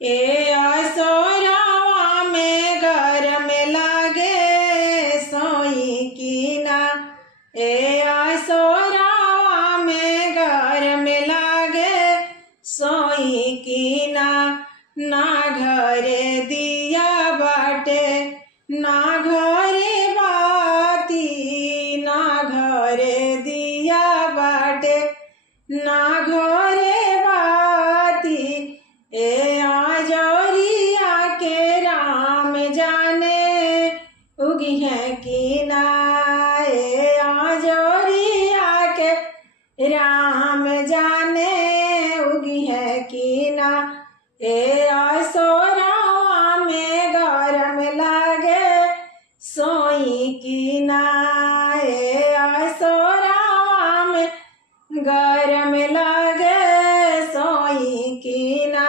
ए असोरावा में गरम लागे सोई की ना। ए असोरावा में गरम लागे सोई की ना। ना घरे दिया बाटे ना घरे बाती, ना घरे दिया बाटे ना घरे बाती। ए आजोरिया के राम जाने उगी है की ना। ए आजोरिया के राम जाने उगी है की ना। ए असोरावा में गरम लागे सोई की ना। ए असोरावा में गरम लागे सोई की ना।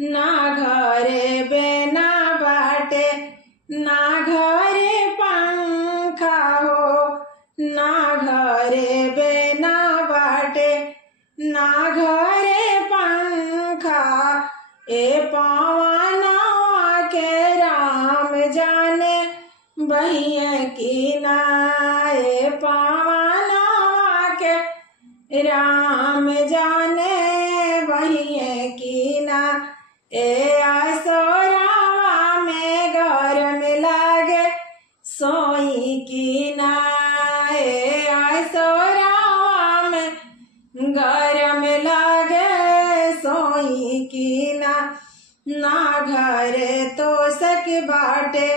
ना घरे बेना बाटे ना घरे पंखा हो, ना घरे बेना बाटे ना घरे पंखा। ए पावनवा के राम जाने बहिए की ना। ए पावनवा के राम जाने बहिए की ना। ए असोरावा में गरम लागे सोई की ना। ए असोरावा में गरम लागे सोई की ना। ना घरे तो सक बाटे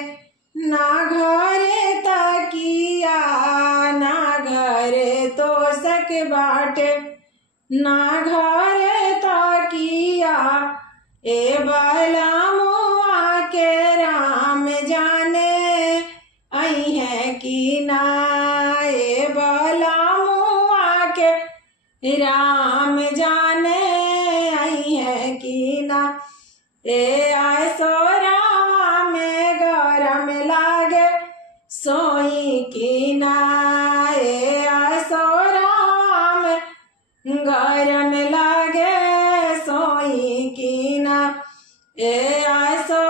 ना घरे तकिया, ना घरे तो सक बाटे ना घरे तकिया। ए बाला मुआ के राम जाने आई है की ना। ए बाला मुआ के राम जाने आई है की ना। ए असोरावा में गरम लागे सोई की ना। ए असोरावा में गरम लागे सोई की ना। ए असो